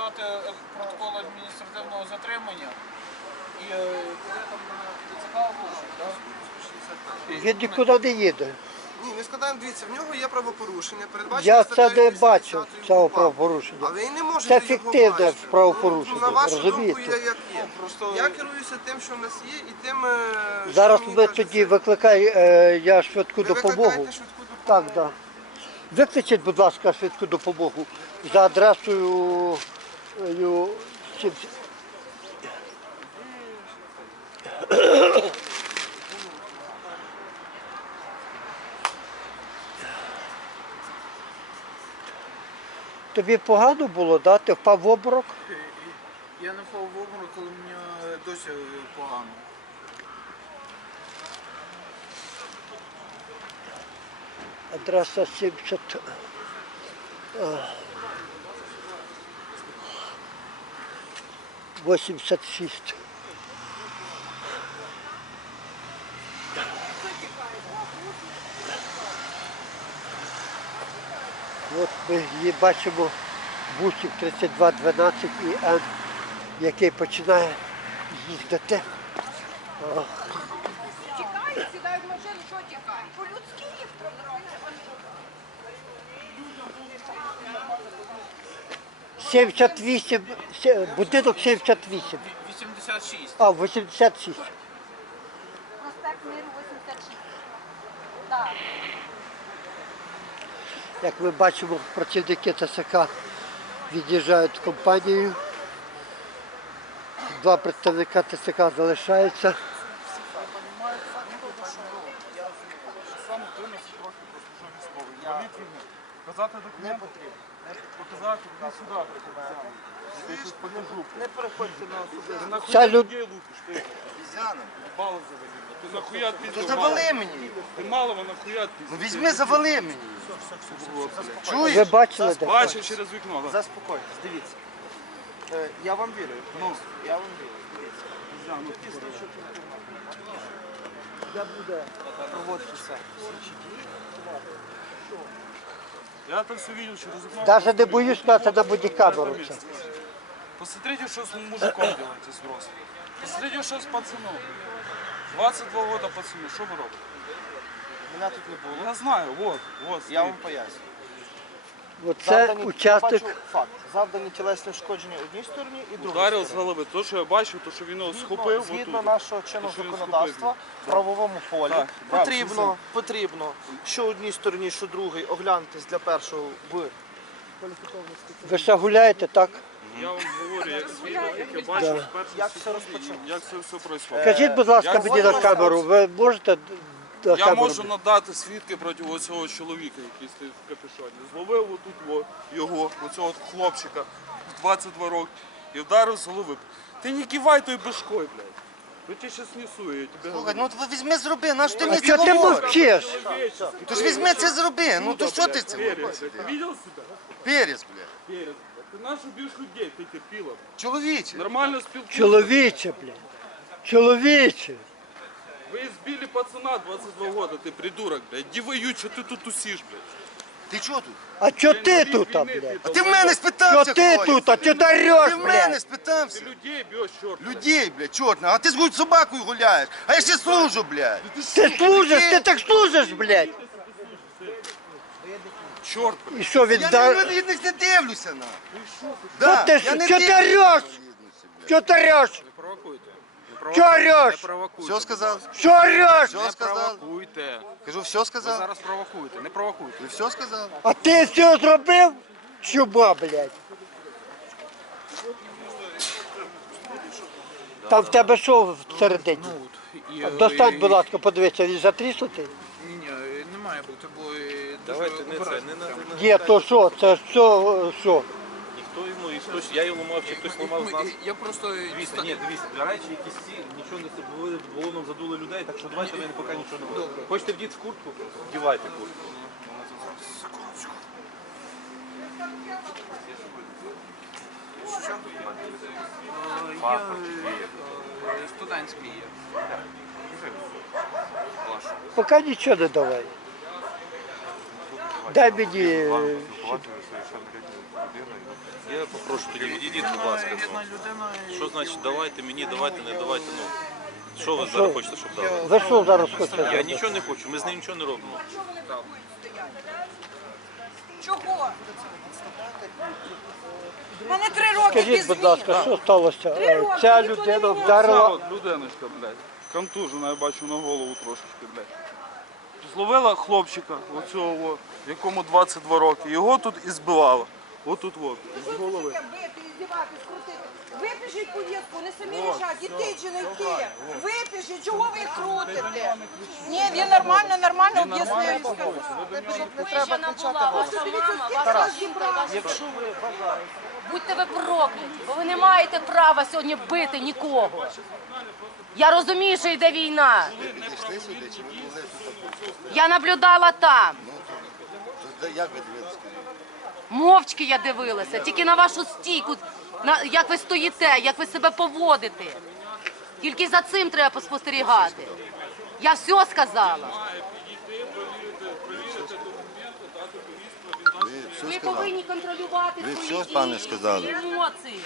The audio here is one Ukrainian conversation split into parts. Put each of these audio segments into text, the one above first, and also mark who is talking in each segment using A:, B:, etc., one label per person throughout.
A: складати протокол адміністративного затримання. І коли там цікаво,
B: Він нікуди не їде.
C: Ні, ми складаємо, дивіться, в нього є правопорушення, передбачено
B: Я це
C: статтею
B: не бачив,
C: 210
B: цього
C: КУпАП.
B: правопорушення.
C: А ви не можете
B: Це
C: його
B: фіктивне
C: бачити.
B: правопорушення,
C: На вашу думку,
B: розумієте?
C: як є.
A: Просто
C: Я керуюся тим, що в нас є, і тим,
B: Зараз
C: що мені
B: ми
C: кажеться.
B: тоді викликай, я швидку
C: Ви
B: допомогу.
C: викликаєте швидку допомогу?
B: Так, так. Викличіть, будь ласка, швидку допомогу за адресою 70. Тобі погано було, да? Ти впав в обморок?
A: я не впав в обморок, коли мені досі погано.
B: Адреса 70. 86. От ми її бачимо, бусик 3212 і Н, який починає їздити.
D: Тікають, сідають в машину, що тікають? По-людськи їх тренують.
B: 78, будинок 78.
A: 86.
B: А, 86.
D: Проспект Миру 86. Так.
B: Як ми бачимо, працівники ТСК від'їжджають в компанію. Два представника ТСК залишаються.
E: Показати документ? Не потрібно. Показати, іди сюди. Я щось покажу.
C: Не переходьте на особисто.
E: Ти нахуя
B: Ця
E: людей лупиш, ти? Бали завалив. Ти нахуя
F: То
E: піздив?
F: завали мені.
E: Ти малого нахуя
F: Ну
E: піздив?
F: візьми, завали мені.
B: Ви
F: Чуєш?
B: бачили, де?
E: Бачив через вікно. да.
C: Заспокойтесь, дивіться. Я вам вірю. Я вам вірю. Дивіться. Де буде проводитися слідчі дії?
E: Я так все видел через вікно.
B: Навіть не боюсь сказати на бодікамеру це.
E: Посмотрите, что с мужиком делаете с взрослым. Посмотрите, что с пацаном. 22 года пацану, что вы робите?
C: Мене тут не було.
E: Я знаю, вот.
C: Я
E: стоит.
C: вам поясню.
B: Оце
C: Я
B: учасник.
C: бачу факт. Завдані тілесні ушкодження одній стороні і другій
E: Ударив з
C: стороні.
E: голови. То, що я бачив, то, що він його схопив.
C: Згідно
E: отут.
C: нашого чинного
E: що він
C: законодавства в правовому полі
E: Так,
C: потрібно, що одній стороні, що другій, оглянутись для першого в
B: Ви ще гуляєте, так?
E: Я вам говорю, як свідок, як я бачив, вперше
C: Як
E: в
C: все
E: житті,
C: розпочалося?
E: як це все відбувається.
B: Кажіть, будь ласка,
E: як
B: мені на
E: це
B: камеру. Ви можете на
E: Я
B: камеру?
E: можу надати свідки проти цього чоловіка, який стоїть в капюшоні. Зловив отут його, оцього хлопчика, в 22 роки, і вдарив з голови. Ти не кивай той башкою, блядь. Я тебе зараз несу, я тебе
F: Слухай,
E: говорю.
F: ну візьми зроби, на що ти
B: А
F: мені це
B: чого ти
F: говориш?
B: мовчиш?
F: То ж візьми це зроби, ну то що ти це
E: Перец,
F: говориш?
E: блядь, ты видел себя?
F: Перець, бля.
E: Перец, блядь. Ты наш убьешь людей, ты терпила.
F: Чоловіче.
E: Нормально спілкуйся.
B: Чоловіче, блядь. Чоловіче.
E: Вы избили пацана 22 года, ты придурок, блядь. Иди воюй, что ты тут тусишь, блядь.
F: Ти чого тут?
B: А чого ти
E: Инвалид
B: тут,
E: войны,
B: блядь?
F: А ти в мене
B: Що
F: спитався,
B: ти
F: хто я?
B: тут? А чого ти ореш,
F: Ти в мене
B: блядь?
F: спитався.
E: Ты людей бьешь, черт.
F: Людей, блядь, чорна, а ти з собакою гуляєш, а я ще служу, блядь.
B: Ти служиш, ти так служиш, блядь.
E: Черт, блядь.
B: І що він
F: Я
B: дав?
F: на них не дивлюся, на.
B: Що ти, що ти ореш? Що ти ореш?
A: Не провокуйте.
B: Що ореш?
A: Провокуйте.
F: Все сказав?
B: Що ореш?
F: Все сказав?
A: Провокуйте.
F: Кажу, все
A: Ви
F: сказав?
A: зараз провокуєте, не провокуйте.
F: Ви все сказав?
B: А ти все зробив? Чуба, блядь. Там в тебе що всередині? Достань, будь ласка, подивися, він затріснутий?
A: Ні, не має бути, бо
G: Давайте не це, не
B: Є, то що? Це що?
G: ніхто йому, і хтось, я його ламав, чи хтось ламав з нас.
A: Я просто...
G: Дивіться, ні, дивіться, для речі якісь ці, нічого не були, балоном задули людей, так що давайте ми поки нічого не буде. Хочете вдіти в куртку? Вдівайте куртку.
A: Студентський є.
B: Поки нічого не давай. Дай мені.
G: людиною. Я попрошу тоді відійдіть, будь ласка.
A: Рідна людина.
G: Що значить давайте мені, давайте, не давайте, ну. Що ви зараз хочете, щоб дали?
B: Ви що зараз хочете?
G: Я нічого не хочу, ми з ним нічого не робимо.
D: Чого? У мене 3 роки
B: Скажіть,
D: без
B: будь ласка,
D: змін.
B: що сталося? Ця людина
E: Ця
B: вдарила.
E: от людиночка, блядь, контужена, я бачу, на голову трошечки, блядь. Зловила хлопчика, оцього, якому 22 роки, його тут і збивала. Отут от, з голови.
D: Бити, іздівати, скрутити. Випишіть повістку, не самі рішать, дітей чи не йти. Випишіть, чого ви їх крутите? Ні, він нормально об'яснив.
H: Вижена була ваша мама, ваша жінка, ваша...
C: Якщо ви бажаєте,
H: Будьте ви прокляті, бо ви не маєте права сьогодні бити нікого. Я розумію, що йде війна. Я наблюдала там.
F: Як ви дивилися?
H: Мовчки я дивилася, тільки на вашу стійку, як ви стоїте, як ви себе поводите. Тільки за цим треба поспостерігати. Я все сказала. Ви повинні контролювати
F: Ви
H: свої
F: все, пане,
H: дії,
F: сказали?
H: свої емоції.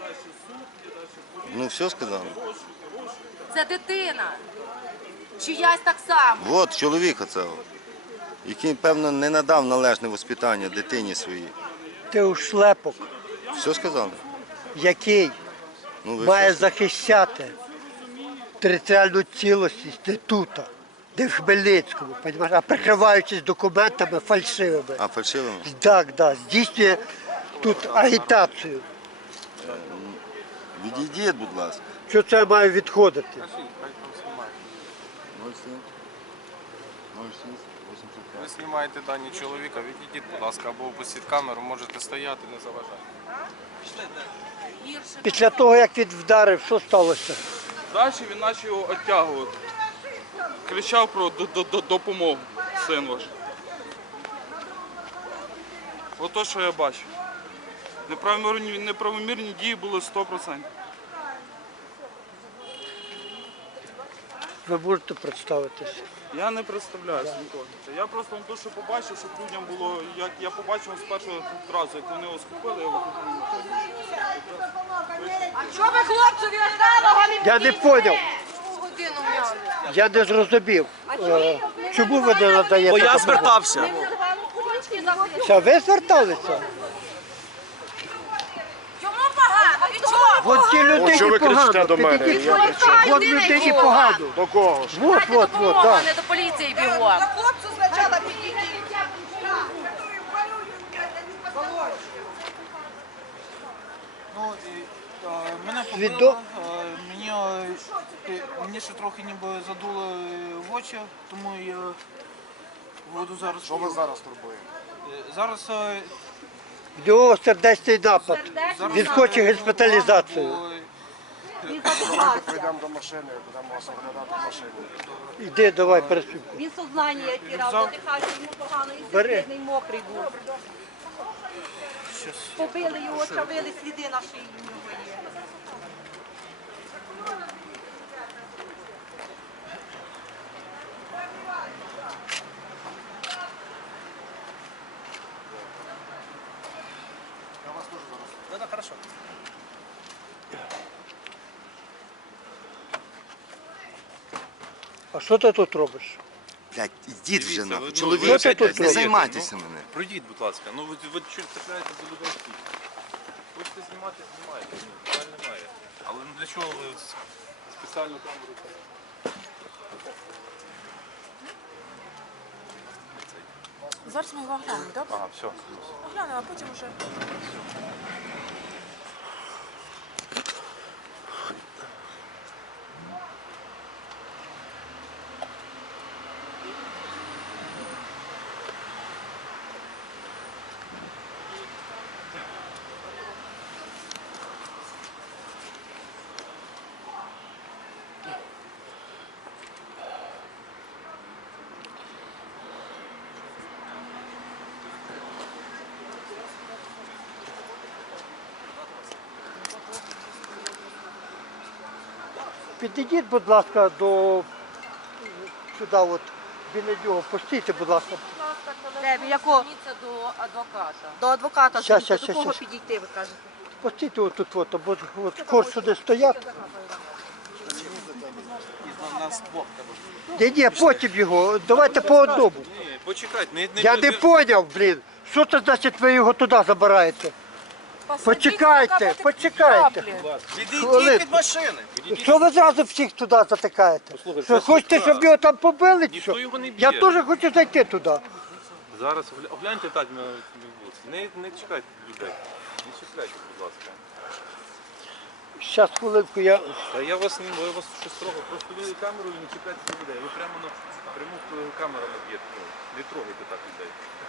F: Ну все сказали.
H: Це дитина. Чиясь так само.
F: От чоловіка цього, який, певно, не надав належне воспитання дитині своїй.
B: Ти у шлепок,
F: Все сказали?
B: який
F: Ну, ви
B: має
F: що?
B: захищати територіальну цілісність не тут, де в Хмельницькому, понімаєш? А прикриваючись документами фальшивими.
F: А фальшивими?
B: Так, здійснює тут агітацію.
F: Відійдіть, будь ласка.
B: Що це має відходити?
F: 07. 06.
I: Ви знімаєте дані чоловіка, відійдіть, будь ласка, або опустіть камеру, можете стояти, не заважайте.
B: Після того, як він вдарив, що сталося?
E: Далі він почав його відтягувати. Кричав про допомогу, син ваш. Ото, що я бачив. Неправомірні дії були 100%.
B: Ви можете представитися?
E: Я не представляюся нікого. Я просто те, що побачив, щоб людям було, як я побачив з першого разу, як вони його схопили, я його
D: А чого ви хлопцеві одного не
B: Я не зрозумів.
D: годину м'яли?
B: Я не зрозумів. Чому ви не надаєте?
C: бо я
B: допомогу?
C: звертався.
B: Це ви зверталися?
D: Чому погано? Від чого?
B: От ті людині погано. Підійдіть, от людині погано.
F: До кого ж?
B: От, от,
H: Допомога,
B: так.
H: не до поліції бігом.
D: За хлопцю спочатку підійдіть.
A: Ну, мене
B: Свідо-
A: побило, мені ще трохи ніби задуло в очі, тому я воду зараз. Що вас зараз турбує? Зараз
B: В нього сердечний напад. Він хоче госпіталізацію.
F: Прийдемо до машини, будемо вас оглядати в машині.
B: Іди, давай, пересвідку.
J: Він сознання тірав, задихався, йому погано, і
B: Бери.
J: бідний, мокрий був. Побили його, чавили, сліди на шиї в нього є.
B: А що ти тут робиш?
F: Блядь, ідіть вже нахуй.
G: ну,
F: Чоловік,
B: ви опять
F: не
B: робите,
F: займайтеся мене.
G: Пройдіть, будь ласка. Ну ви чуть трапляєте до людей всіх. Хочете знімати, знімайте. Ну, питань немає. Але ну для чого ви спеціальну камеру?
J: Зараз ми його оглянемо, добре?
G: Ага, все.
J: Оглянемо, а потім вже.
B: Підійдіть, будь ласка, до сюди, от біля нього. Постійте, будь ласка.
J: Де, біля кого?
H: Зверніться до адвоката.
J: До адвоката.
B: Щас,
J: До
B: щас,
J: кого
B: щас.
J: підійти, ви кажете?
B: Постійте отут, от, бо от скоро сюди стоять.
C: Нас двох треба.
B: Ні, потім його, давайте по одному.
G: Ні, почекайте,
B: Я не поняв, блін. Що це значить ви його туди забираєте? Почекайте, почекайте.
C: Відійдіть від машини.
B: Що ви зразу всіх туди затикаєте? Що, хочете, щоб його там побили? чи
G: Ніхто
B: що?
G: його не б'є.
B: Я теж хочу зайти туди.
G: Зараз огляньте так на вулиці. Не чекайте людей. Не чекайте, будь ласка.
B: Зараз хвилинку я.
G: Та я вас щось строго. Просто ви камерою не чекайте за людей. Ви прямо на пряму камерами б'єте. Ну, не трогайте так людей.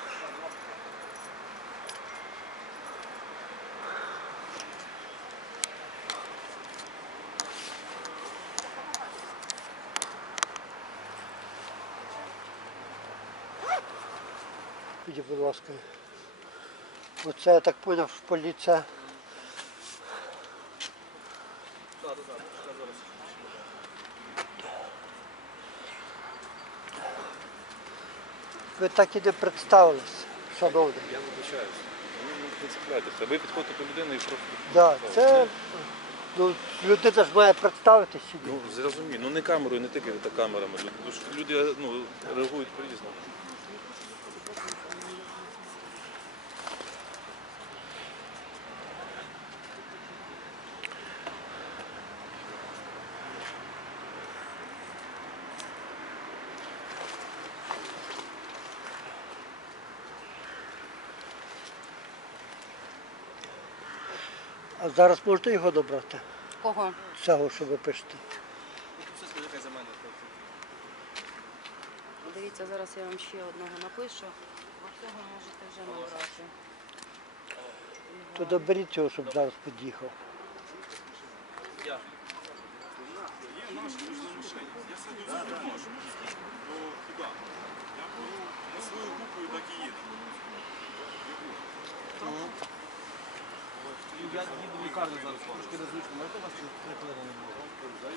B: Підіть, будь ласка. Оце я так зрозумів, що поліція. Ви так і не представились, шановний.
G: Я вибачаюся. Не цепляйтеся. Ви підходите до людини і просто...
B: Да, це, ну, людина ж має представитися.
G: Ну, зрозумію. Ну не камерою, не тільки камерами. Люди реагують по-різному.
B: А зараз можна його добрати?
H: Кого?
B: Цього, що ви пишете.
H: Дивіться, зараз я вам ще одного напишу. Оцього можете вже набрати.
B: То доберіть його, щоб зараз під'їхав.
C: Я їду в лікарню зараз. Трошки незручно. Можете вас 3 хвилини не було?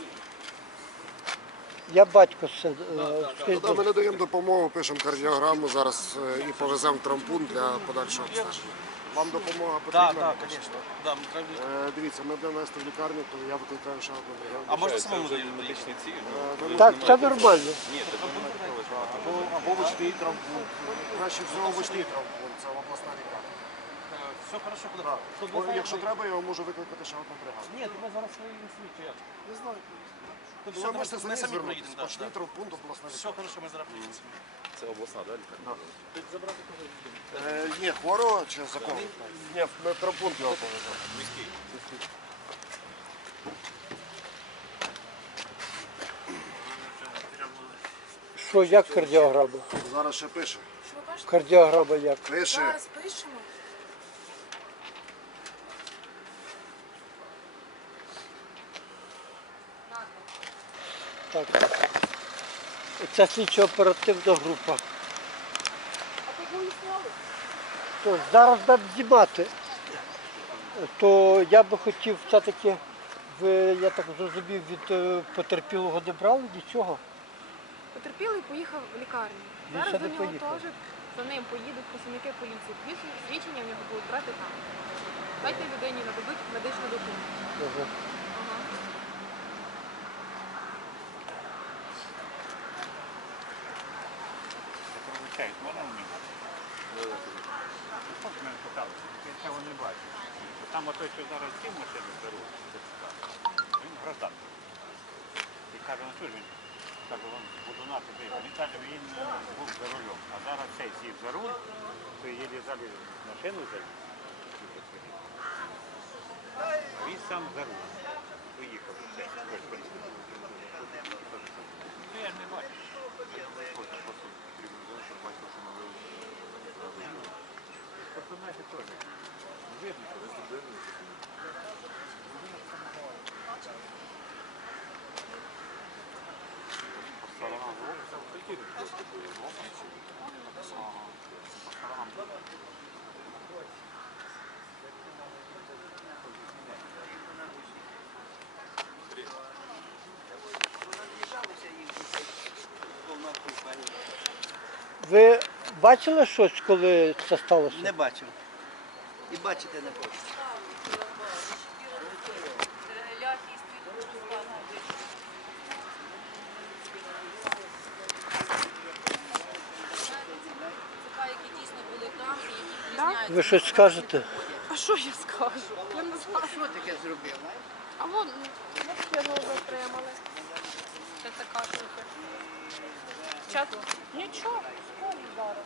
B: Я батько все.
K: Тоді ми надаємо допомогу, пишемо кардіограму зараз і повеземо в травмпункт для подальшого обстеження. Вам допомога потрібна?
C: Так, звісно.
K: Дивіться, ми будемо вести в лікарню, то я викликаю ще одну бригаду.
C: А можна самому заїхати?
G: Медичні ці?
B: Так, це нормально.
G: Ні, так
K: Або вочний травмпункт. Краще всього вочний травмпункт, це обласна лікарня.
C: Все хорошо, куди?
K: Бо якщо треба, я можу викликати ще одну бригаду.
C: Ні, тебе зараз свої світі.
K: Не знаю.
C: Тобто
K: Все, можете
C: ми
K: самі
C: самі
K: звернутися.
C: проїдемо.
K: Вочний травмпункт, обласна
C: Все
K: лікарня.
C: хорошо, ми зараз приїдемо.
G: це обласна, так?
K: Ні, хворого чи закону? Ні, ми в травмпункт його повеземо.
B: Що, як кардіограма?
K: Зараз ще пише.
B: Кардіограма як?
K: Пише.
J: Зараз пишемо.
B: Так. Це слідчо-оперативна група. То зараз будемо знімати. То я би хотів все-таки, я так зрозумів, від потерпілого не брали нічого.
J: Потерпілий поїхав в лікарню.
B: Він
J: Зараз
B: ще
J: до
B: не
J: нього
B: поїхав.
J: теж за ним поїдуть працівники поліції. Свідчення в нього будуть брати там. Дайте людині нададуть медичну допомогу.
B: Ага.
J: Ага.
L: Це вони бачать. Там отой, що зараз ці машини беруть, він гражданський. І каже, ну що ж він, каже, він буду нати виїхав. Він каже, він був за рулем. А зараз цей сів за руль, то їде заліз в машину заліз. А він сам за руль. Поїхав. Ну я ж не бачу. Просто наші теж. Видно, що ви зробили.
B: Ви бачили щось, коли це сталося?
C: Не бачив. І бачити не хочу.
B: Ви щось скажете?
J: А що я скажу? Я не знаю.
D: Що таке зробив?
J: А вон машину затримали. Це така штука. Чат? Нічого, скоро зараз.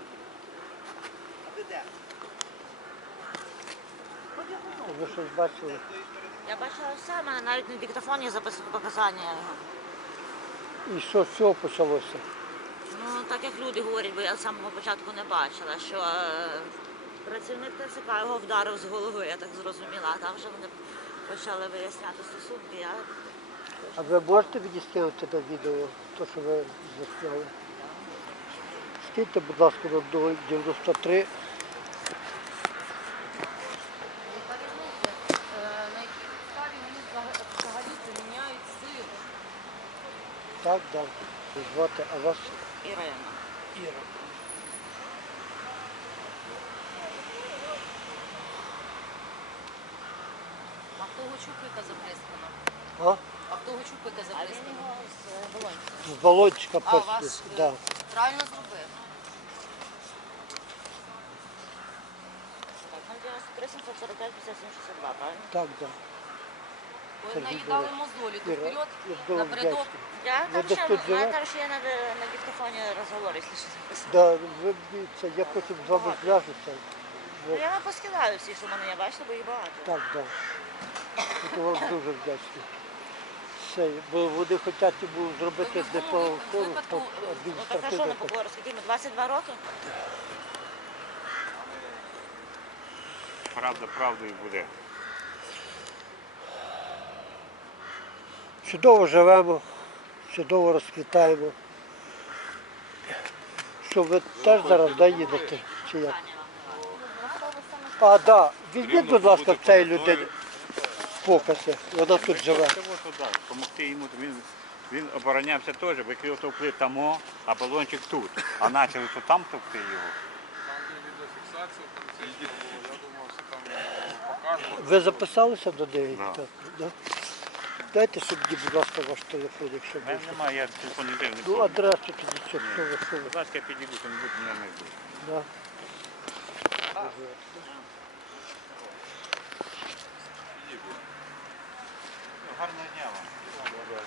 B: Ви щось бачили?
M: Я бачила все, в мене навіть на диктофоні записували показання його.
B: І що з цього почалося?
M: Ну, так як люди говорять, бо я з самого початку не бачила, що працівник ТЦК його вдарив з голови, я так зрозуміла, а там вже вони почали виясняти стосунки.
B: А ви можете відіскинути на відео, те, що ви засняли? Скиньте, будь ласка, на 93.
H: На якій підставі вони взагалі приміняють силу?
B: Так, так. Звати, а вас?
M: Ірина.
B: Іра.
H: А в того чупика заприскано?
B: А?
H: А в того чупика заприскано?
B: З балончика
H: А,
B: перший.
H: ваш
B: Да.
H: правильно зробив.
M: Так, 093 745 57 62, правильно?
B: Так, так.
H: Ви наїдали мозолі, то вперед,
B: дуже
H: напередок.
B: вдячний.
M: Я
B: Ви
M: там
B: десь
M: ще,
B: тут
M: я
B: живете?
M: там ще є на диктофоні розговор, якщо що записано.
B: Да, ви це, я потім з вами зв'яжуся.
M: Ну, я вам поскидаю всі, що в мене є, бачите, бо їх багато.
B: Так, так. Я вам дуже вдячний. Все, бо вони хочуть йому зробити не по форму, по
M: Ну так а що
B: адміністративному.
M: не покору, скільки ми, 22 роки?
L: Правда правдою буде.
B: Чудово живемо, чудово розквітаємо. Що ви теж зараз доїдете, чи як? А, так. Да. Візьміть, будь ласка, в цієї людини покази. Вона тут живе.
L: Помогти йому, він оборонявся теж, викрив товкли там, а балончик тут. А почали то там товкти його.
B: Ви записалися до неї?
L: Да.
B: Так, да? Дайте собі, будь ласка, ваш телефон, якщо
L: У мене
B: можна.
L: немає, я телефон ніде не
B: Ну,
L: помню.
B: адресу тоді, що ви, що ви.
L: Будь ласка, я підійду, хто-небудь мене знайду.
B: Да.
L: Гарного дня вам.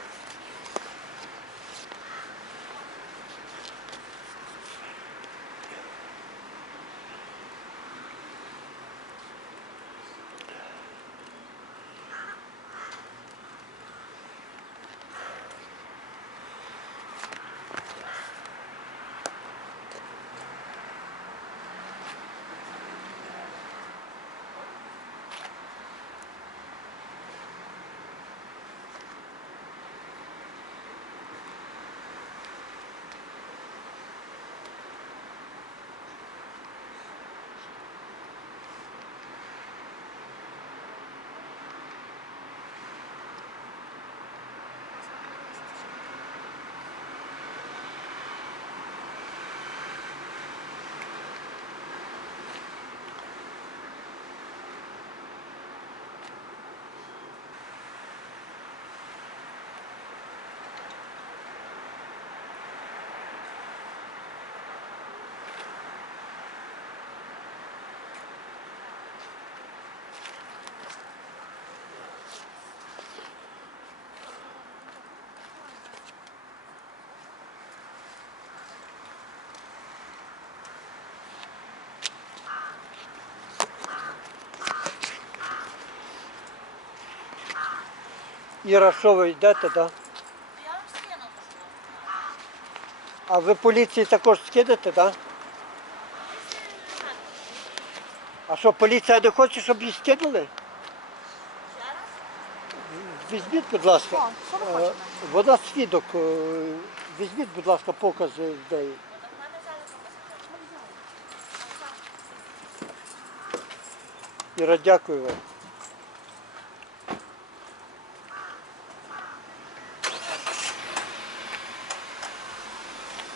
B: Іра, що ви йдете, так? Да?
M: Я вам скину.
B: А ви поліції також скинете, так? Да? А що, поліція не хоче, щоб її скинули? Візьміть, будь ласка. Вона свідок. Візьміть, будь ласка, покази з неї. Іра, дякую вам.